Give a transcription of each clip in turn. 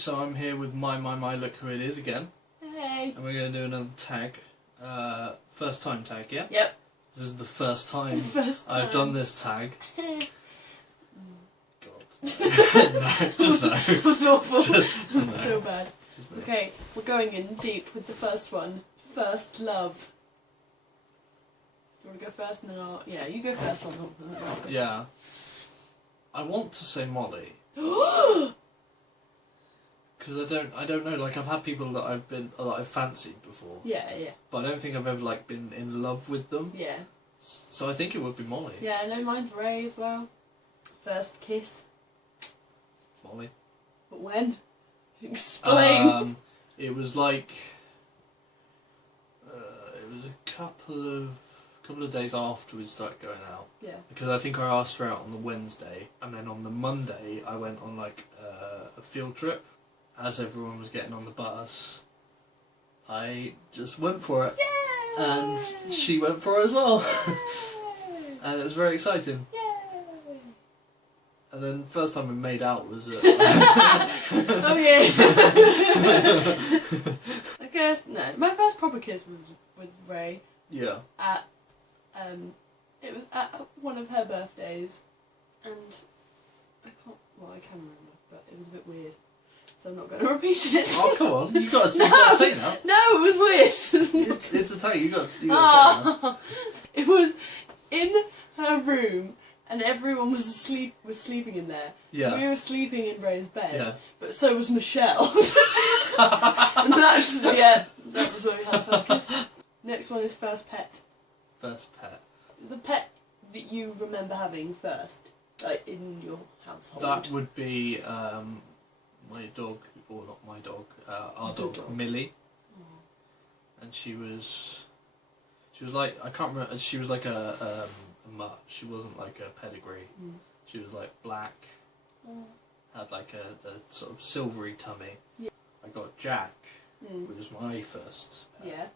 so I'm here with my Look Who It Is again. Hey. And we're going to do another tag. First time tag, yeah? Yep. This is the first time, I've done this tag. God. No, just no. It was awful. Just It was so bad. Just no. Okay, we're going in deep with the first one. First love. You want to go first and then I'll... Yeah, you go first on that. Yeah. I want to say Molly. Because I don't know, like I've had people that I've fancied before. Yeah. But I don't think I've ever like been in love with them. Yeah. So I think it would be Molly. Yeah, no, mine's Ray as well. First kiss. Molly. But when? Explain. It was like it was a couple of days after we started going out. Yeah. Because I think I asked her out on the Wednesday, and then on the Monday I went on like a field trip. As everyone was getting on the bus, I just went for it. Yay! And she went for it as well. Yay! And it was very exciting. Yay! And then first time we made out was at... Oh yeah. I guess no. My first proper kiss was with Ray. Yeah. At it was at one of her birthdays, and I can remember, but it was a bit weird, so I'm not going to repeat it. Oh come on, you got to say that. No, it was weird. It's a tag. You got to say that. It was in her room, and everyone was sleeping in there. Yeah. We were sleeping in Ray's bed, Yeah. but so was Michelle. And that was where we had our first kiss. Next one is first pet. First pet. The pet that you remember having first, like in your household. That would be my dog, or not my dog, our dog, Millie. And she was like, I can't remember, she was like a mutt. She wasn't like a pedigree. She was like black, had like a sort of silvery tummy. Yeah. I got Jack, which was my first pet. Yeah.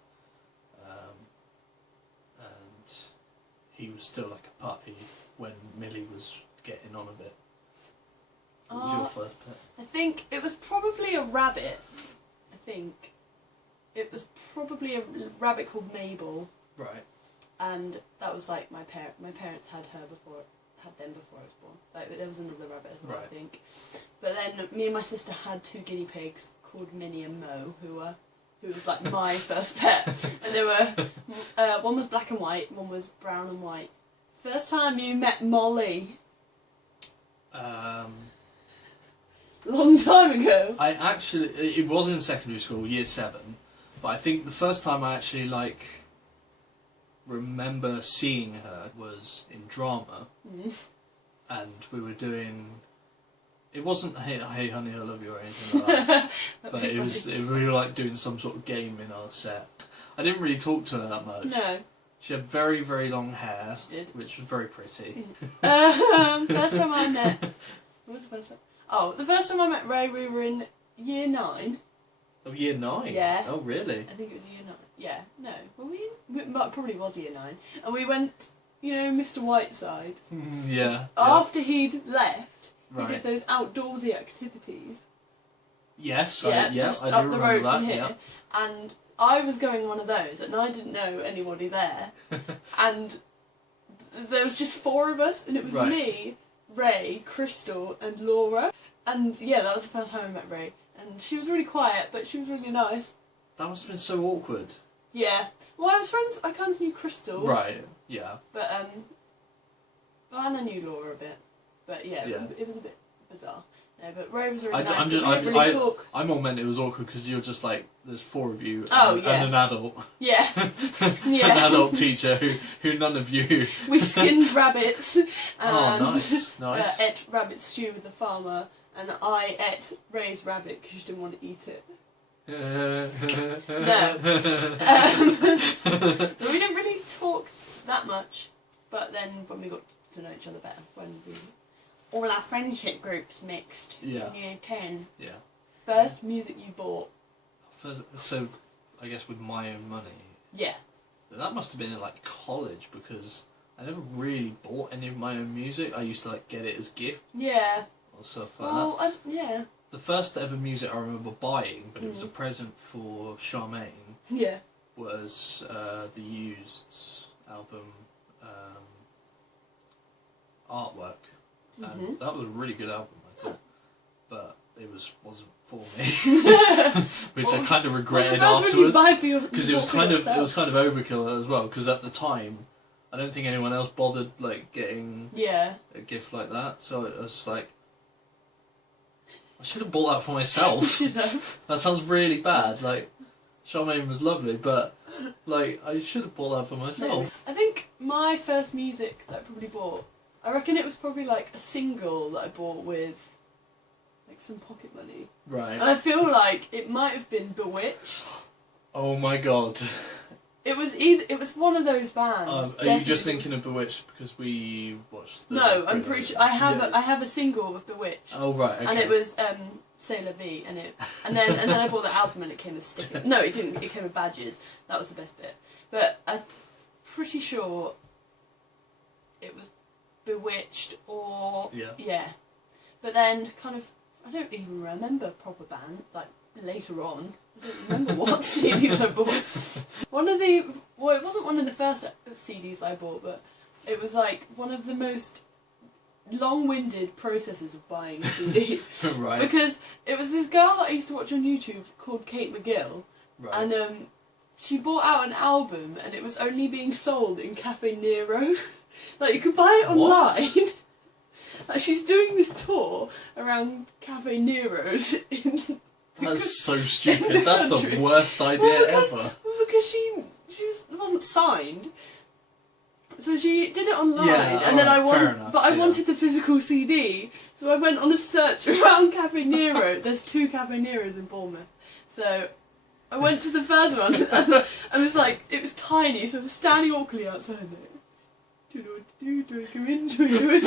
And he was still like a puppy when Millie was getting on a bit. What was your first pet? I think it was probably a rabbit. I think it was probably a rabbit called Mabel. Right. And that was like my parents had them before I was born. Like there was another rabbit as well, Right. I think. But then me and my sister had two guinea pigs called Minnie and Mo, who was like my first pet. And they were one was black and white, one was brown and white. First time you met Molly. Long time ago. I actually, it was in secondary school, year 7, but I think the first time I actually like remember seeing her was in drama, and we were doing. It wasn't Hey Honey I Love You or anything like that, but we were like doing some sort of game in our set. I didn't really talk to her that much. No. She had very, very long hair, She did. which was very pretty. First time I met... What was the first time? Oh, the first time I met Ray, we were in year 9. Oh, year 9? Yeah. Oh, really? I think it was year 9. Yeah, no. Were we in? It probably was year 9. And we went, Mr. Whiteside. Yeah. After he'd left, Right. we did those outdoorsy activities. Yes, Just I do up the road remember from that, here. yeah. And I was going on one of those, and I didn't know anybody there. And there was just 4 of us, and it was Right. me, Ray, Crystal, and Laura. And yeah, that was the first time I met Ray. And she was really quiet, but she was really nice. That must have been so awkward. Yeah. Well, I kind of knew Crystal. Right, yeah. But, and I knew Laura a bit. But yeah, it was a bit bizarre. No, but Ray was really nice. We didn't really talk. I more meant it was awkward because you're just like, there's 4 of you and an adult. Yeah. An adult teacher who none of you. We skinned rabbits and nice. ate rabbit stew with the farmer, and I ate Ray's rabbit because she didn't want to eat it. No. But we didn't really talk that much, but then when we got to know each other better, when all our friendship groups mixed in year 10. Yeah. First music you bought. So, I guess with my own money. Yeah. That must have been in like college because I never really bought any of my own music. I used to like get it as gifts. Yeah. Or stuff like that. Yeah. the first ever music I remember buying, but it was a present for Charmaine, Yeah. was the Used album Artwork, and that was a really good album, I thought, but it wasn't for me, which I kind of regretted afterwards, because it was kind of overkill as well. Because at the time, I don't think anyone else bothered like getting a gift like that, so I was just like, I should have bought that for myself. Should have. That sounds really bad. Like, Charmaine was lovely, but like I should have bought that for myself. Maybe. I think my first music that I probably bought, I reckon it was probably like a single that I bought with like some pocket money. Right. And I feel like it might have been Bewitched. Oh my god. It was one of those bands. Are you just thinking of Bewitched because we watched the... No, I'm pretty sure I have a single of Bewitched. Oh right, okay. And it was C'est La Vie, and then I bought the album and it came with stickers. No, it didn't. It came with badges. That was the best bit. But I'm pretty sure it was Bewitched or yeah. But then kind of I don't even remember proper band like later on. I don't remember what CDs I bought. It wasn't one of the first CDs I bought, but it was like one of the most long-winded processes of buying a CD. Right. Because it was this girl that I used to watch on YouTube called Kate McGill, right. and she bought out an album and it was only being sold in Cafe Nero. Like you could buy it online. Like she's doing this tour around Cafe Nero's in. That's so stupid. That's the worst idea ever. Because she wasn't signed, so she did it online, and then I wanted the physical CD, so I went on a search around Cafe Nero. There's 2 Cafe Neros in Bournemouth, so I went to the first one, and I was like, it was tiny, so I was standing awkwardly outside it. Do I come in? Do I go in?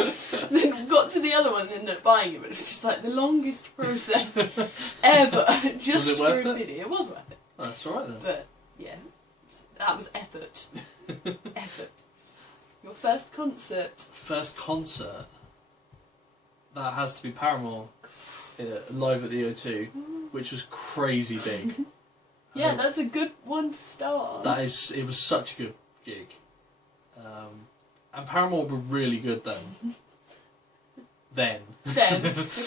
Then got to the other one and ended up buying it, but it's just like the longest process ever. Just for a CD. It was worth it. That's alright then. But yeah, that was effort. Effort. Your first concert. First concert? That has to be Paramore live at the O2, which was crazy big. Yeah, that's a good one to start on. It was such a good gig. And Paramore were really good then. They've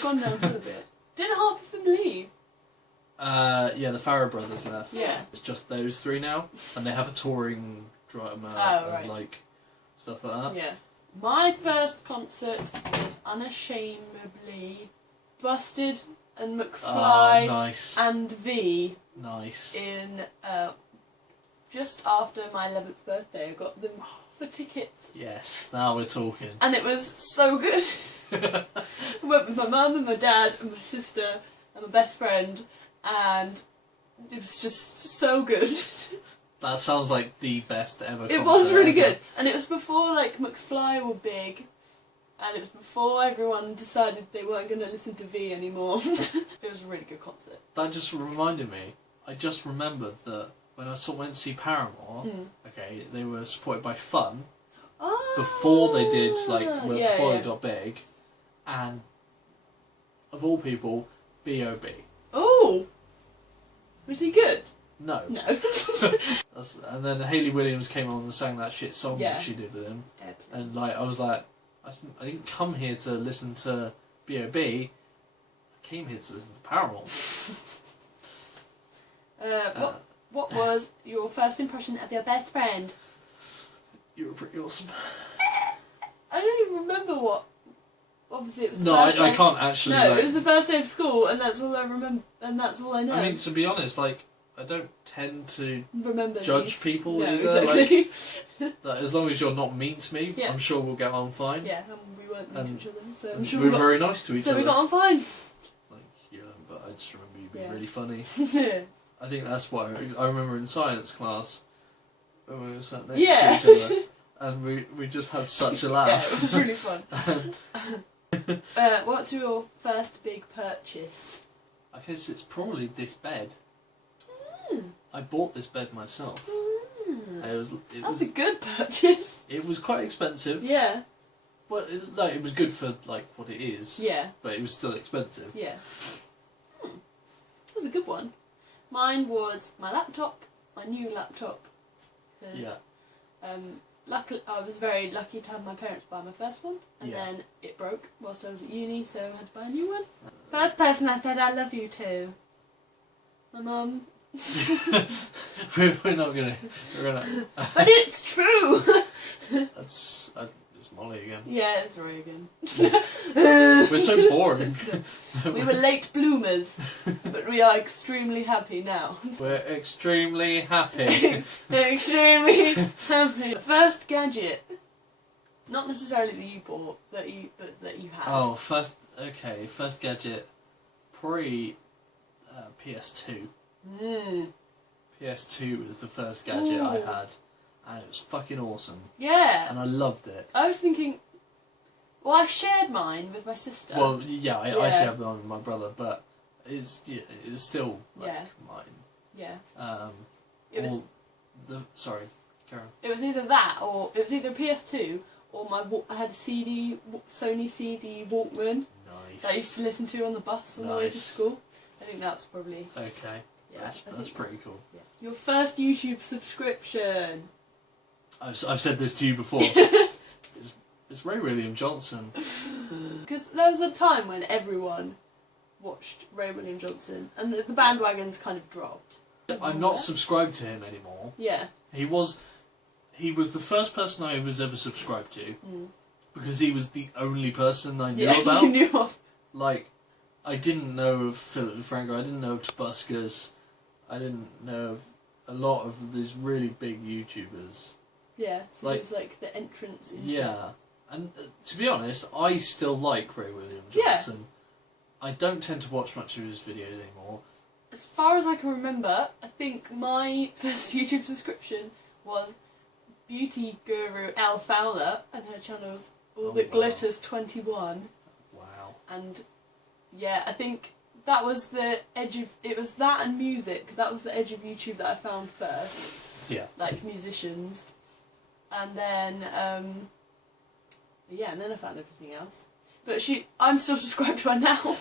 gone down a bit. Didn't half of them leave? Yeah, the Farrah brothers left. Yeah. It's just those 3 now, and they have a touring drummer and like stuff like that. Yeah. My first concert was unashamedly Busted and McFly nice. and V. Nice. In just after my 11th birthday, I got them for tickets. Yes, now we're talking. And it was so good. I went with my mum and my dad and my sister and my best friend, and it was just so good. That sounds like the best ever concert. It was really good, and it was before like McFly were big, and it was before everyone decided they weren't going to listen to V anymore. It was a really good concert. That just reminded me, I just remembered that when I went to see Paramore, okay, they were supported by Fun before they did, before they got big, and of all people, B.O.B. Oh! Was he good? No. No. And then Hayley Williams came on and sang that shit song that she did with him. And I was like, I didn't come here to listen to B.O.B. I came here to listen to Paramore. What was your first impression of your best friend? You were pretty awesome. I don't even remember what. Obviously, it was. No, I can't actually. No, it was the first day of school, and that's all I remember, and that's all I know. I mean, to be honest, I don't tend to remember judge people no, either. Exactly. As long as you're not mean to me, I'm sure we'll get on fine. Yeah, and we weren't mean to each other, so I'm sure we were very nice to each other. So we got on fine. But I just remember you being really funny. Yeah. I think that's why I remember in science class when we were sat next to each other, and we just had such a laugh. Yeah, it was really fun. What's your first big purchase? I guess it's probably this bed. I bought this bed myself. That's a good purchase. It was quite expensive. Yeah. Well, it was good for what it is. Yeah. But it was still expensive. Yeah. was a good one. Mine was my laptop, my new laptop. Yeah. Luckily, I was very lucky to have my parents buy my first one, and Yeah. then it broke whilst I was at uni, so I had to buy a new one. First person I said I love you to. My mum. we're not gonna. We're gonna. But it's true! That's it's Molly again. Yeah, it's Roy again. We're so boring. We were late bloomers, but we are extremely happy now. We're extremely happy. Extremely happy. First gadget. Not necessarily that you bought, but that you had. Oh, first gadget. Probably PS2. PS2 was the first gadget I had, and it was fucking awesome. Yeah. And I loved it. I was thinking. Well, I shared mine with my sister. Well, yeah, I shared mine with my brother, but it was still like mine. Yeah. It was sorry, Karen. It was either that, or it was either PS2, or I had a Sony CD Walkman Nice. that I used to listen to on the bus on the way to school. I think that's probably. Okay. Yeah, that's pretty cool. Yeah. Your first YouTube subscription. I've said this to you before. It's Ray William Johnson. Because there was a time when everyone watched Ray William Johnson, and the bandwagons kind of dropped. I'm not subscribed to him anymore. Yeah. He was the first person I was ever subscribed to, because he was the only person I knew about. You knew of. Like, I didn't know of Philip DeFranco, I didn't know of Tobuscus, I didn't know of a lot of these really big YouTubers. Yeah, so like, it was like the entrance into Yeah, and to be honest, I still like Ray William Johnson. Yeah. I don't tend to watch much of his videos anymore. As far as I can remember, I think my first YouTube subscription was beauty guru Elle Fowler, and her channel's All That Glitters 21. Wow. And yeah, I think that was the edge of... It was that and music. That was the edge of YouTube that I found first. Yeah. Like musicians. And then, yeah, and then I found everything else. But I'm still subscribed to her now.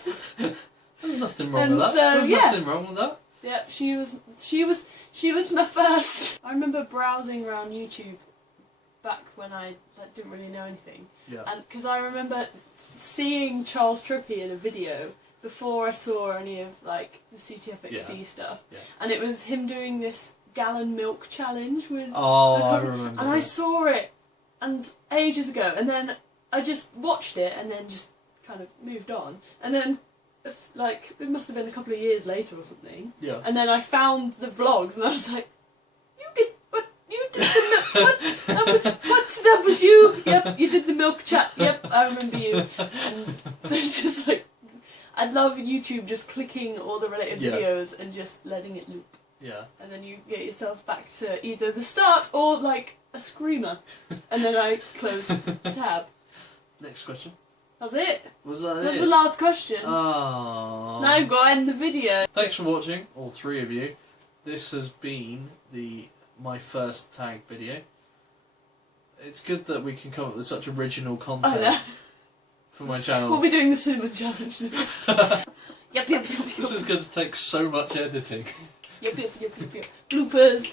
There's nothing wrong with that. There's nothing wrong with that. Yeah, she was my first. I remember browsing around YouTube back when I didn't really know anything. Yeah. And because I remember seeing Charles Trippy in a video before I saw any of like the CTFXC stuff, and it was him doing this gallon milk challenge with. Oh, I remember. And I saw it, and ages ago, and then I just watched it, and then just kind of moved on, and then. Like, it must have been a couple of years later or something. Yeah. And then I found the vlogs and I was like, you did the milk, that was you, yep, you did the milk chat, yep, I remember you. And there's just like, I love YouTube just clicking all the related videos and just letting it loop. Yeah. And then you get yourself back to either the start or like a screamer. And then I close the tab. Next question. That was it. Was that it? That was the last question. Oh. Now I've got to end the video. Thanks for watching, all three of you. This has been my first tag video. It's good that we can come up with such original content for my channel. We'll be doing the cinema challenge now. Yep. This is going to take so much editing. Yep. Bloopers.